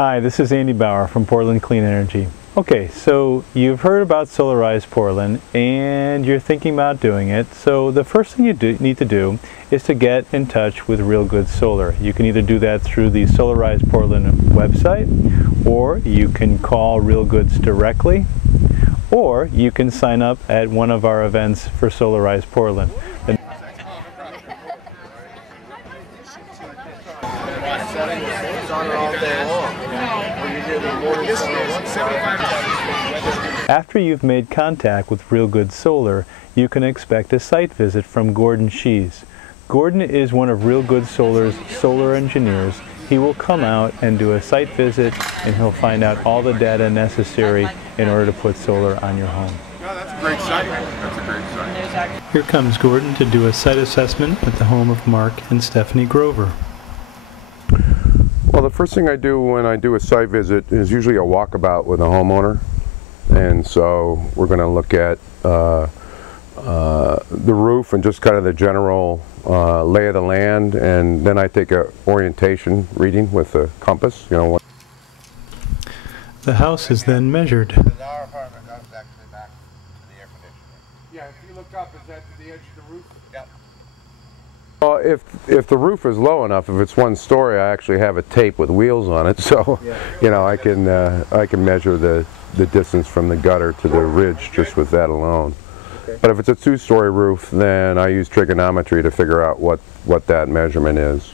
Hi, this is Andy Bauer from Portland Clean Energy. Okay, so you've heard about Solarize Portland and you're thinking about doing it. So the first thing you need to do is to get in touch with Real Good Solar. You can either do that through the Solarize Portland website, or you can call Real Goods directly, or you can sign up at one of our events for Solarize Portland. After you've made contact with Real Good Solar, you can expect a site visit from Gordon Shees. Gordon is one of Real Good Solar's solar engineers. He will come out and do a site visit, and he'll find out all the data necessary in order to put solar on your home. No, that's a great site. That's a great site. Here comes Gordon to do a site assessment at the home of Mark and Stephanie Grover. Well, the first thing I do when I do a site visit is usually a walkabout with a homeowner. And so we're going to look at the roof and just kind of the general lay of the land, and then I take a orientation reading with a compass. You know. The house is then measured. Our apartment goes actually back to the air conditioning. Yeah, if you look up, is that to the edge of the roof? Yep. Well, if the roof is low enough, if it's one story, I actually have a tape with wheels on it, so you know I can measure the distance from the gutter to the ridge just with that alone. Okay. But if it's a two-story roof, then I use trigonometry to figure out what that measurement is.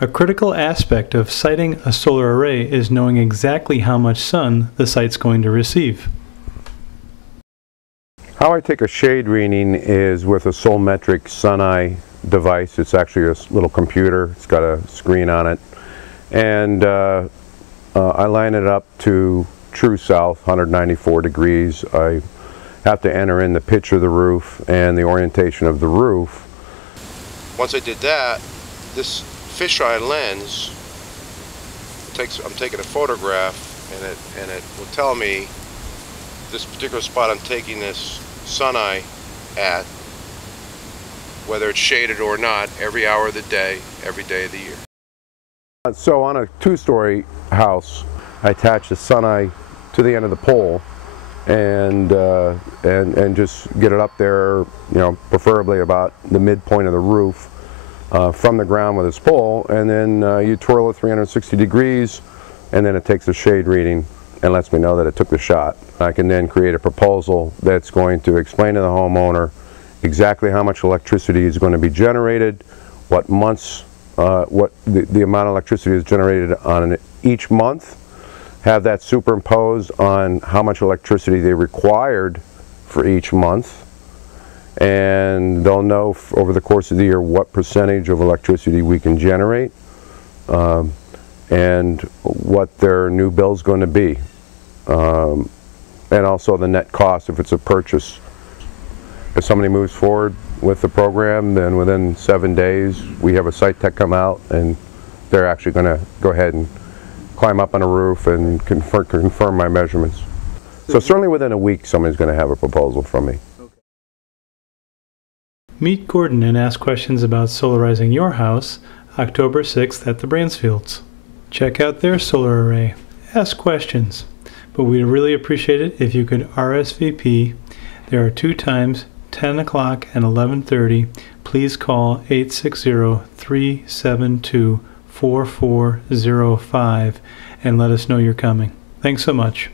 A critical aspect of siting a solar array is knowing exactly how much sun the site's going to receive. How I take a shade reading is with a Solmetric sun eye device. It's actually a little computer. It's got a screen on it, and I line it up to true south, 194 degrees. I have to enter in the pitch of the roof and the orientation of the roof. Once I did that, this fisheye lens I'm taking a photograph, and it will tell me this particular spot I'm taking this sun eye at, whether it's shaded or not, every hour of the day, every day of the year. So on a two-story house, I attach the sun eye to the end of the pole and just get it up there, you know, preferably about the midpoint of the roof from the ground with this pole, and then you twirl it 360 degrees, and then it takes a shade reading and lets me know that it took the shot. I can then create a proposal that's going to explain to the homeowner exactly how much electricity is going to be generated, what months, what the amount of electricity is generated on each month, have that superimposed on how much electricity they required for each month, and they'll know over the course of the year what percentage of electricity we can generate and what their new bill is going to be, and also the net cost if it's a purchase. If somebody moves forward with the program, then within 7 days we have a site tech come out, and they're actually going to go ahead and climb up on a roof and confirm my measurements. So certainly within a week somebody's going to have a proposal from me. Meet Gordon and ask questions about solarizing your house October 6th at the Bransfields. Check out their solar array. Ask questions. But we'd really appreciate it if you could RSVP. There are 2 times, 10 o'clock and 11:30. Please call 860-372-4405 and let us know you're coming. Thanks so much.